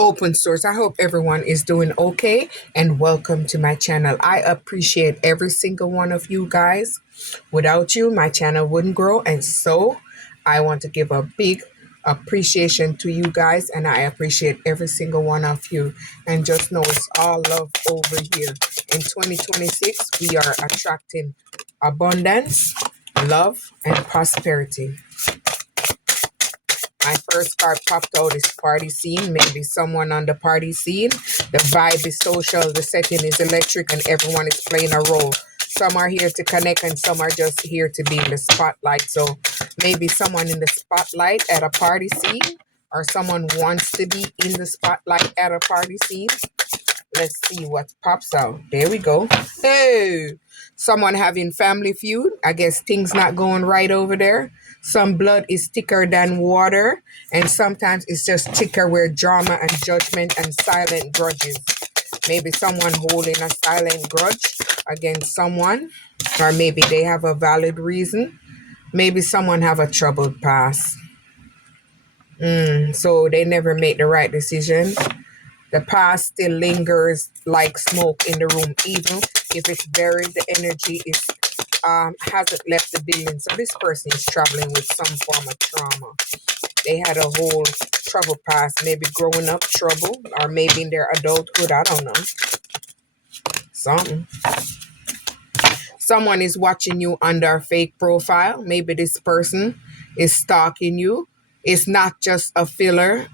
open source. I hope everyone is doing okay and welcome to my channel. I appreciate every single one of you guys. Without you, my channel wouldn't grow, and so I want to give a big appreciation to you guys, and I appreciate every single one of you. And just know it's all love over here. In 2026, we are attracting abundance, love, and prosperity. My first card popped out is party scene. Maybe someone on the party scene. The vibe is social, the setting is electric, and everyone is playing a role. Some are here to connect, and some are just here to be in the spotlight. So maybe someone in the spotlight at a party scene, or someone wants to be in the spotlight at a party scene. Let's see what pops out. There we go. Hey, someone having family feud. I guess things not going right over there. Some blood is thicker than water, and sometimes it's just thicker where drama and judgment and silent grudges. Maybe someone holding a silent grudge against someone, or maybe they have a valid reason. Maybe someone have a troubled past. So they never make the right decision. The past still lingers like smoke in the room, even if it's buried. The energy is hasn't left the building. So this person is traveling with some form of trauma. They had a whole trouble past, maybe growing up trouble, or maybe in their adulthood. I don't know. Something. Someone is watching you under a fake profile. Maybe this person is stalking you. It's not just a filter,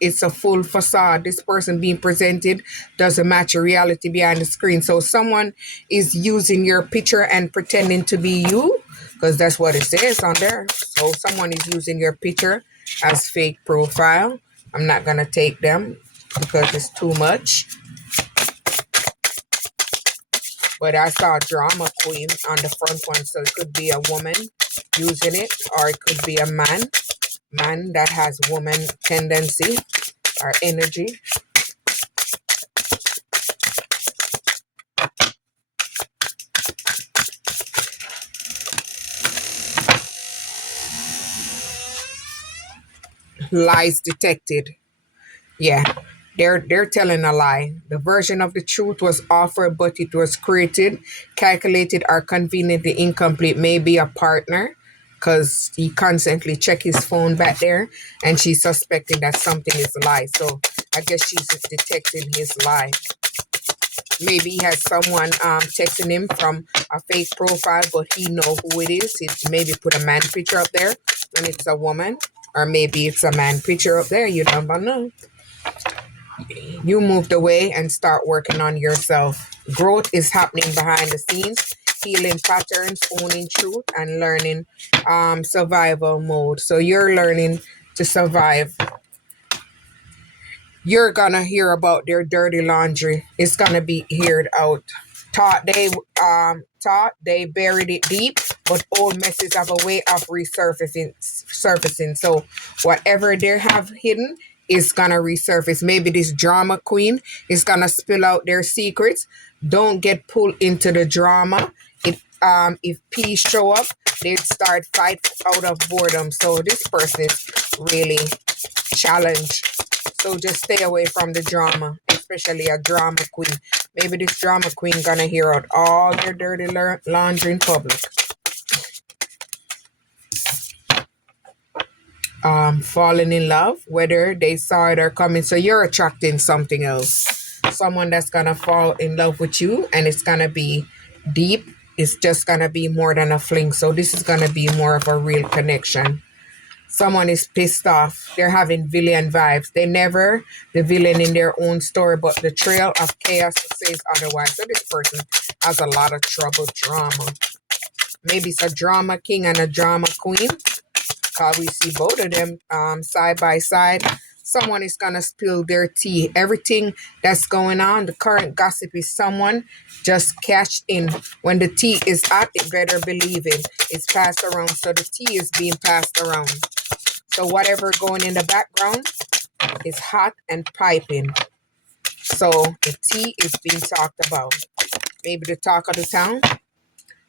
it's a full facade. This person being presented doesn't match a reality behind the screen. So someone is using your picture and pretending to be you, because that's what it says on there. So someone is using your picture as fake profile. I'm not gonna take them because it's too much. But I saw drama queen on the front one, so it could be a woman using it, or it could be a man that has woman tendency or energy. Lies detected. Yeah, they're telling a lie. The version of the truth was offered, but it was created, calculated, or conveniently incomplete. Maybe a partner, because he constantly check his phone back there, and she's suspecting that something is a lie. So I guess she's detecting his lie. Maybe he has someone texting him from a fake profile, but he know who it is. It's maybe put a man picture up there when it's a woman, or maybe it's a man picture up there. You never know. You moved away and start working on yourself. Growth is happening behind the scenes, healing patterns, owning truth, and learning survival mode. So you're learning to survive. You're gonna hear about their dirty laundry. It's gonna be heard out. Thought they buried it deep, but old messes have a way of surfacing. So whatever they have hidden is gonna resurface. Maybe this drama queen is gonna spill out their secrets. Don't get pulled into the drama. If peace show up, they'd start fight out of boredom. So this person is really challenged. So just stay away from the drama, especially a drama queen. Maybe this drama queen gonna hear out all their dirty laundry in public. Falling in love, whether they saw it or coming. So you're attracting something else. Someone that's gonna fall in love with you, and it's gonna be deep. It's just gonna be more than a fling. So this is gonna be more of a real connection. Someone is pissed off. They're having villain vibes. They never the villain in their own story, but the trail of chaos says otherwise. So this person has a lot of trouble, drama. Maybe it's a drama king and a drama queen. Cause we see both of them side by side. Someone is gonna spill their tea. Everything that's going on, the current gossip is someone just cashed in. When the tea is hot, it better believe it. It's passed around. So the tea is being passed around. So whatever going in the background is hot and piping. So the tea is being talked about. Maybe the talk of the town.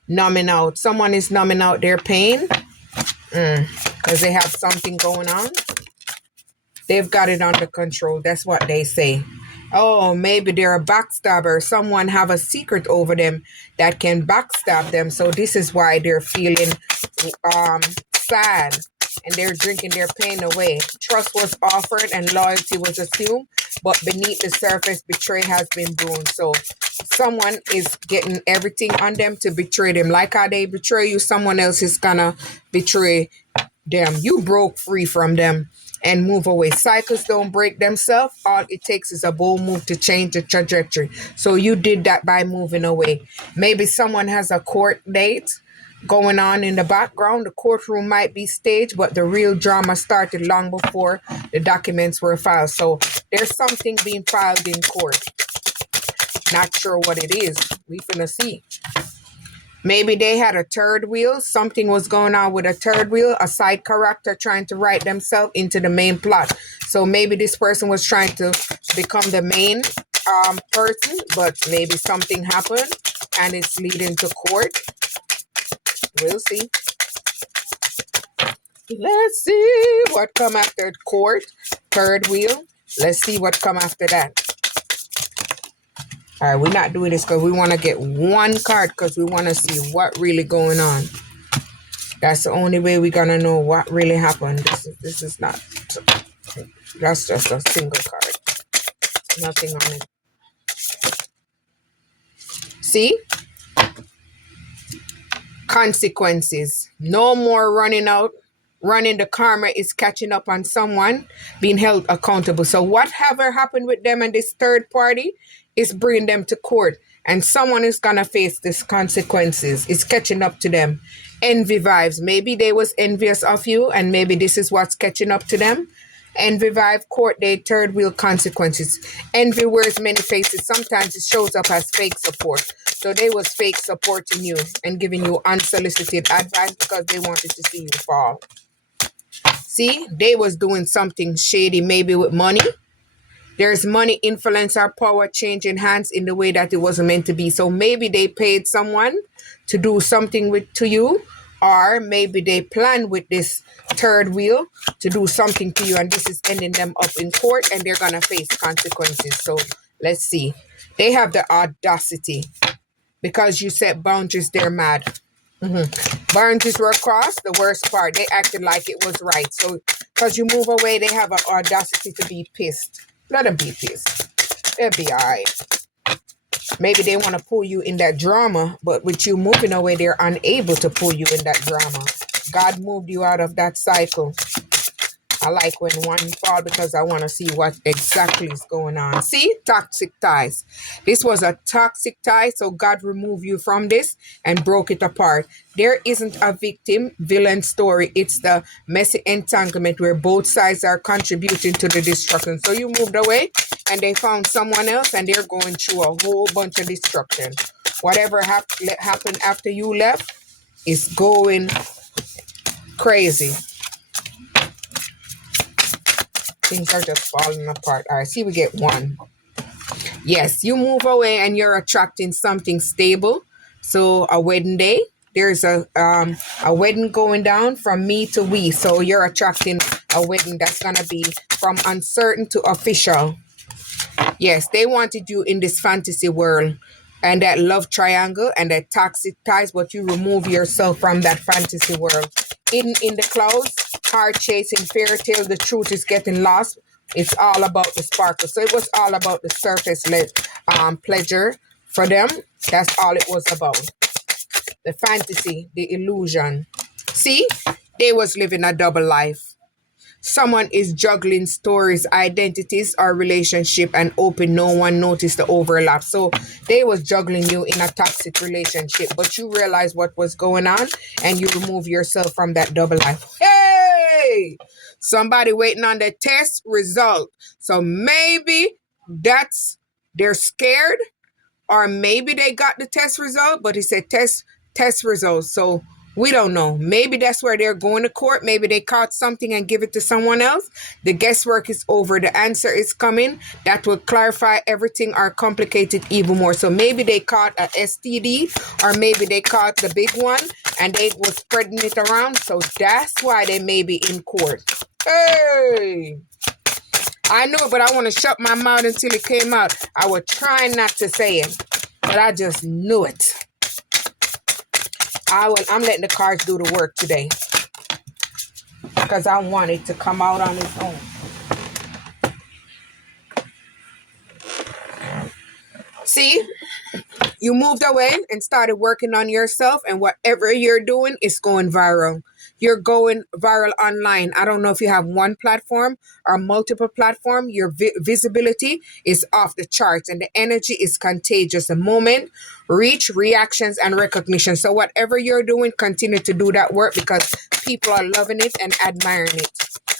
Numbing out. Someone is numbing out their pain because they have something going on. They've got it under control. That's what they say. Oh, maybe they're a backstabber. Someone have a secret over them that can backstab them. So this is why they're feeling sad, and they're drinking their pain away. Trust was offered and loyalty was assumed, but beneath the surface, betray has been brewed. So someone is getting everything on them to betray them. Like how they betray you, someone else is gonna betray them. You broke free from them and move away. Cycles don't break themselves. All it takes is a bold move to change the trajectory. So you did that by moving away. Maybe someone has a court date going on in the background. The courtroom might be staged, but the real drama started long before the documents were filed. So there's something being filed in court. Not sure what it is. We finna see. Maybe they had a third wheel. Something was going on with a third wheel, a side character trying to write themselves into the main plot. So maybe this person was trying to become the main person, but maybe something happened and it's leading to court. We'll see. Let's see what come after court, third wheel. Let's see what come after that. All right, we're not doing this because we want to get one card because we want to see what really going on. That's the only way we're going to know what really happened. This is not. That's just a single card. Nothing on it. See? Consequences. No more running out. Running, the karma is catching up on someone being held accountable. So whatever happened with them and this third party is bringing them to court, and someone is gonna face these consequences. It's catching up to them. Envy vibes. Maybe they was envious of you, and maybe this is what's catching up to them. Envy vibe, court date, third wheel, consequences. Envy wears many faces. Sometimes it shows up as fake support. So they was fake supporting you and giving you unsolicited advice because they wanted to see you fall. See, they was doing something shady, maybe with money. There's money, influence, or power changing hands in the way that it wasn't meant to be. So maybe they paid someone to do something to you, or maybe they planned with this third wheel to do something to you, and this is ending them up in court, and they're gonna face consequences. So let's see. They have the audacity because you set boundaries. They're mad. Boundaries were crossed. The worst part, they acted like it was right. So because you move away, they have an audacity to be pissed. Let them be pissed. They'll be all right. Maybe they want to pull you in that drama, but with you moving away, they're unable to pull you in that drama. God moved you out of that cycle. I like when one fall because I want to see what exactly is going on. See, toxic ties. This was a toxic tie, so God removed you from this and broke it apart. There isn't a victim villain story. It's the messy entanglement where both sides are contributing to the destruction. So you moved away and they found someone else and they're going through a whole bunch of destruction. Whatever happened after you left is going crazy. Things are just falling apart. All right, see, we get one. Yes, you move away and you're attracting something stable. So a wedding day. There's a wedding going down from me to we. So you're attracting a wedding that's going to be from uncertain to official. Yes, they wanted you in this fantasy world and that love triangle and that toxic ties, but you remove yourself from that fantasy world. Hidden in the clouds, heart chasing fairy tale, the truth is getting lost. It's all about the sparkle. So it was all about the surface pleasure for them. That's all it was about. The fantasy, the illusion. See, they was living a double life. Someone is juggling stories, identities, or relationship and hoping no one noticed the overlap. So they was juggling you in a toxic relationship, but you realize what was going on and you remove yourself from that double life. Hey! Somebody waiting on the test result. So maybe they're scared, or maybe they got the test result, but it said test results. So we don't know. Maybe that's where they're going to court. Maybe they caught something and give it to someone else. The guesswork is over. The answer is coming. That will clarify everything or complicate it even more. So maybe they caught a STD, or maybe they caught the big one and they was spreading it around. So that's why they may be in court. Hey! I knew it, but I want to shut my mouth until it came out. I was trying not to say it, but I just knew it. I'm letting the cards do the work today because I want it to come out on its own. See? You moved away and started working on yourself, and whatever you're doing is going viral. You're going viral online. I don't know if you have one platform or multiple platform. Your visibility is off the charts, and the energy is contagious. The moment, reach, reactions, and recognition. So whatever you're doing, continue to do that work because people are loving it and admiring it.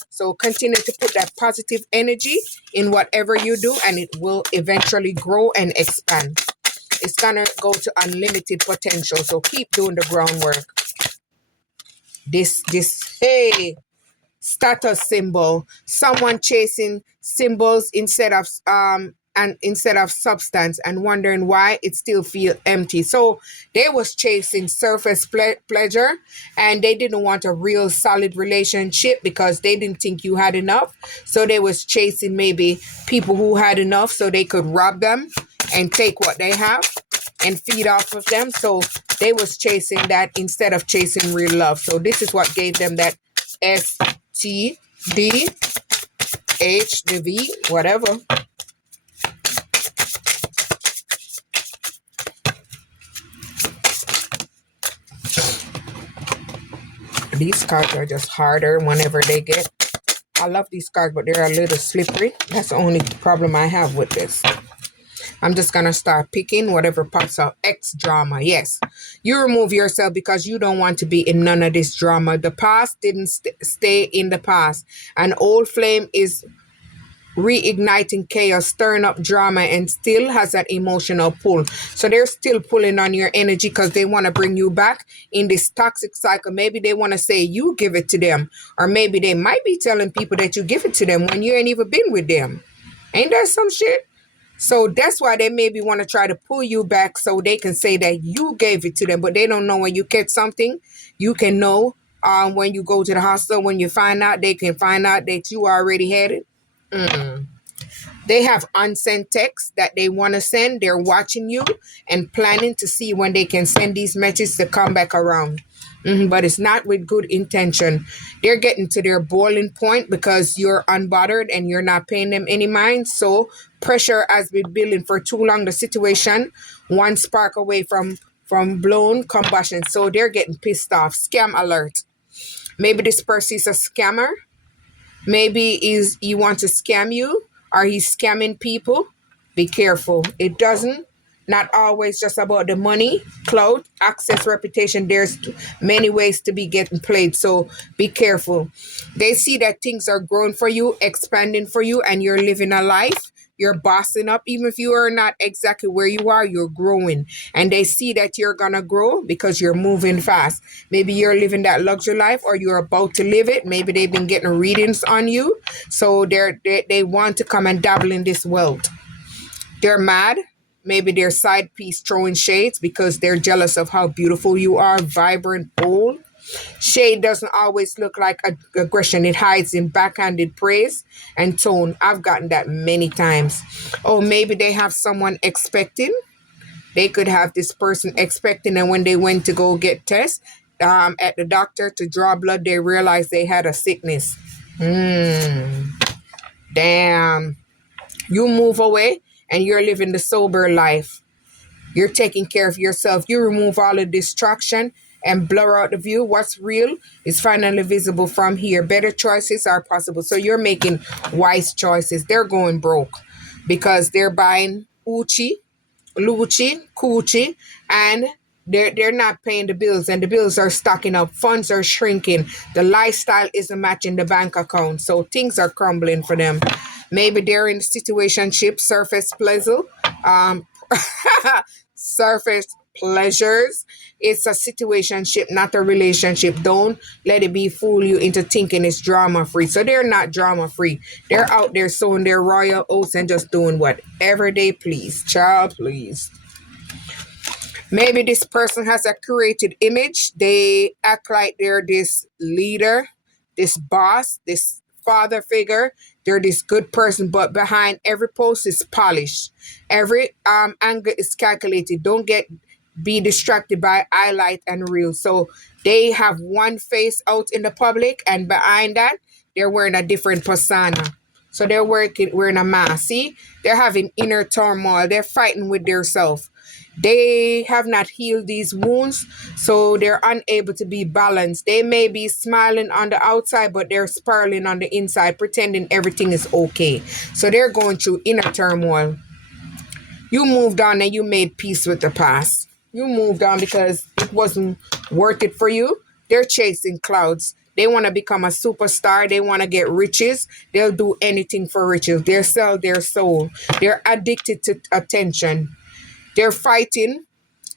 So continue to put that positive energy in whatever you do, and it will eventually grow and expand. It's gonna go to unlimited potential. So keep doing the groundwork. Hey, status symbol. Someone chasing symbols instead of substance and wondering why it still feel empty. So they was chasing surface pleasure, and they didn't want a real solid relationship because they didn't think you had enough. So they was chasing maybe people who had enough so they could rob them and take what they have and feed off of them. So they was chasing that instead of chasing real love. So this is what gave them that STD, H, the V, whatever. These cards are just harder whenever they get. I love these cards, but they're a little slippery. That's the only problem I have with this. I'm just going to start picking whatever pops out. X drama. Yes. You remove yourself because you don't want to be in none of this drama. The past didn't stay in the past. An old flame is reigniting chaos, stirring up drama, and still has that emotional pull. So they're still pulling on your energy because they want to bring you back in this toxic cycle. Maybe they want to say you give it to them, or maybe they might be telling people that you give it to them when you ain't even been with them. Ain't that some shit? So that's why they maybe want to try to pull you back so they can say that you gave it to them, but they don't know when you get something. You can know when you go to the hospital, when you find out, they can find out that you already had it. They have unsent texts that they want to send. They're watching you and planning to see when they can send these messages to come back around. But it's not with good intention. They're getting to their boiling point because you're unbothered and you're not paying them any mind. So pressure has been building for too long. The situation, one spark away from blown combustion. So they're getting pissed off. Scam alert. Maybe this person is a scammer. Maybe he wants to scam you, or he's scamming people. Be careful. It doesn't. Not always just about the money, clout, access, reputation. There's many ways to be getting played. So be careful. They see that things are growing for you, expanding for you, and you're living a life. You're bossing up. Even if you are not exactly where you are, you're growing. And they see that you're going to grow because you're moving fast. Maybe you're living that luxury life, or you're about to live it. Maybe they've been getting readings on you. So they want to come and dabble in this wealth. They're mad. Maybe their side piece throwing shades because they're jealous of how beautiful you are, vibrant, bold. Shade doesn't always look like aggression. It hides in backhanded praise and tone. I've gotten that many times. Oh, maybe they have someone expecting. They could have this person expecting, and when they went to go get tests at the doctor to draw blood, they realized they had a sickness. Damn. You move away and you're living the sober life. You're taking care of yourself. You remove all the distraction and blur out the view. What's real is finally visible from here. Better choices are possible. So you're making wise choices. They're going broke because they're buying Uchi, Lucci, Coochie, and they're not paying the bills, and the bills are stocking up. Funds are shrinking. The lifestyle isn't matching the bank account. So things are crumbling for them. Maybe they're in situationship, surface pleasure, surface pleasures. It's a situationship, not a relationship. Don't let it be fool you into thinking it's drama free. So they're not drama free. They're out there sowing their royal oats and just doing whatever they please. Child, please. Maybe this person has a curated image. They act like they're this leader, this boss, this father figure. they're this good person, but behind every post is polished. Every angle is calculated. Don't get be distracted by highlight and reel. So they have one face out in the public, and behind that, they're wearing a different persona. So they're wearing a mask. See, they're having inner turmoil. They're fighting with themselves. They have not healed these wounds, so they're unable to be balanced. They may be smiling on the outside, but they're spiraling on the inside, pretending everything is okay. So they're going through inner turmoil. You moved on and you made peace with the past. You moved on because it wasn't worth it for you. They're chasing clouds. They want to become a superstar. They want to get riches. They'll do anything for riches. They'll sell their soul. They're addicted to attention. They're fighting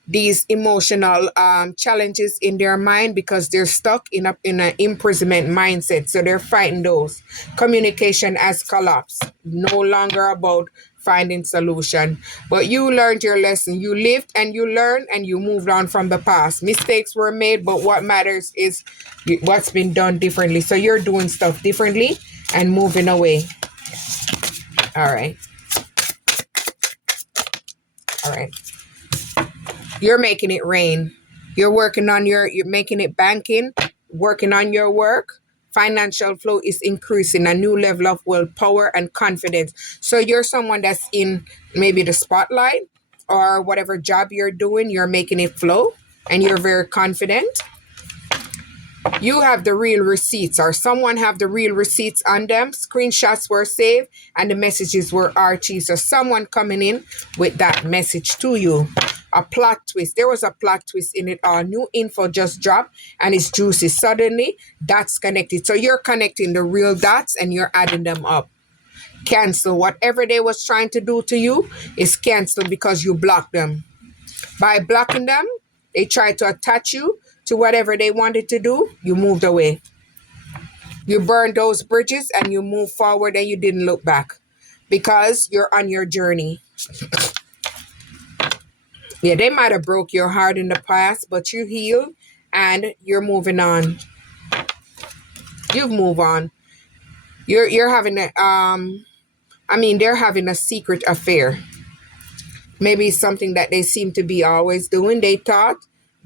these emotional challenges in their mind because they're stuck in an imprisonment mindset. So they're fighting those. Communication has collapsed. No longer about finding solution. But you learned your lesson. You lived and you learned and you moved on from the past. Mistakes were made, but what matters is what's been done differently. So you're doing stuff differently and moving away. All right. All right. You're making it rain. You're making it banking, working on your work. Financial flow is increasing, a new level of willpower and confidence. So you're someone that's in maybe the spotlight or whatever job you're doing, you're making it flow and you're very confident. You have the real receipts, or someone have the real receipts on them. Screenshots were saved and the messages were archived. So someone coming in with that message to you. A plot twist. There was a plot twist in it all. New info just dropped and it's juicy. Suddenly that's connected. So you're connecting the real dots and you're adding them up. Cancel. Whatever they was trying to do to you is canceled because you blocked them. By blocking them, they tried to attach you to whatever they wanted to do. You moved away. You burned those bridges and you moved forward and you didn't look back because you're on your journey. Yeah, they might have broke your heart in the past, but you healed and you're moving on. You've moved on. You're having they're having a secret affair. Maybe something that they seem to be always doing. They thought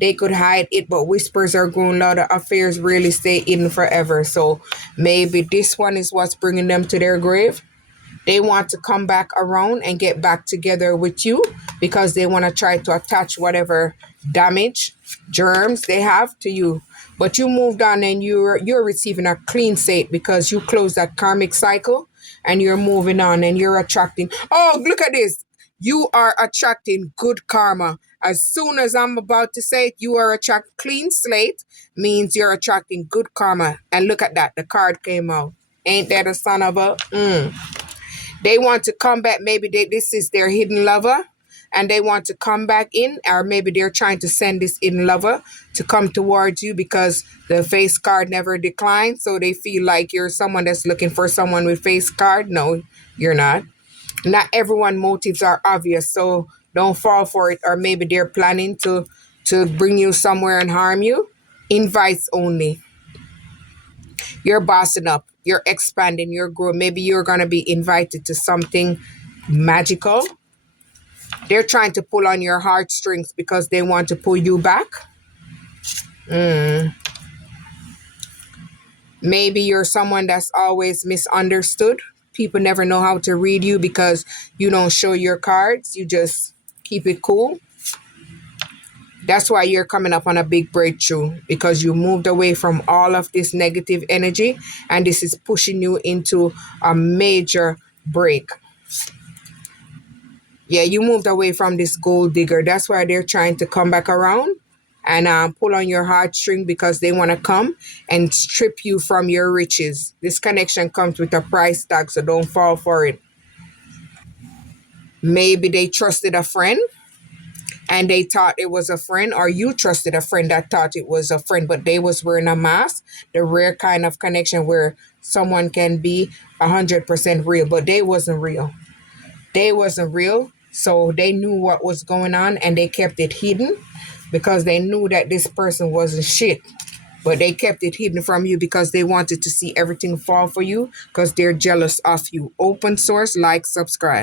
they could hide it, but whispers are growing louder. Affairs really stay hidden forever. So maybe this one is what's bringing them to their grave. They want to come back around and get back together with you because they want to try to attach whatever damage, germs they have to you. But you moved on and you're receiving a clean slate because you closed that karmic cycle and you're moving on and you're attracting. Oh, look at this. You are attracting good karma. As soon as I'm about to say it, you are attracting clean slate means you're attracting good karma. And look at that. The card came out. Ain't that a son of a... They want to come back. Maybe this is their hidden lover and they want to come back in, or maybe they're trying to send this hidden lover to come towards you because the face card never declined. So they feel like you're someone that's looking for someone with face card. No, you're not. Not everyone motives are obvious. So don't fall for it. Or maybe they're planning to bring you somewhere and harm you. Invites only. You're bossing up. You're expanding. You're growing. Maybe you're going to be invited to something magical. They're trying to pull on your heartstrings because they want to pull you back. Maybe you're someone that's always misunderstood. People never know how to read you because you don't show your cards. You just keep it cool. That's why you're coming up on a big breakthrough because you moved away from all of this negative energy and this is pushing you into a major break. Yeah, you moved away from this gold digger. That's why they're trying to come back around and pull on your heartstring because they want to come and strip you from your riches. This connection comes with a price tag, so don't fall for it. Maybe they trusted a friend and they thought it was a friend, or you trusted a friend that thought it was a friend, but they was wearing a mask. The rare kind of connection where someone can be 100% real, but they wasn't real. They wasn't real, so they knew what was going on and they kept it hidden because they knew that this person wasn't shit. but they kept it hidden from you because they wanted to see everything fall for you because they're jealous of you. Open source, like, subscribe.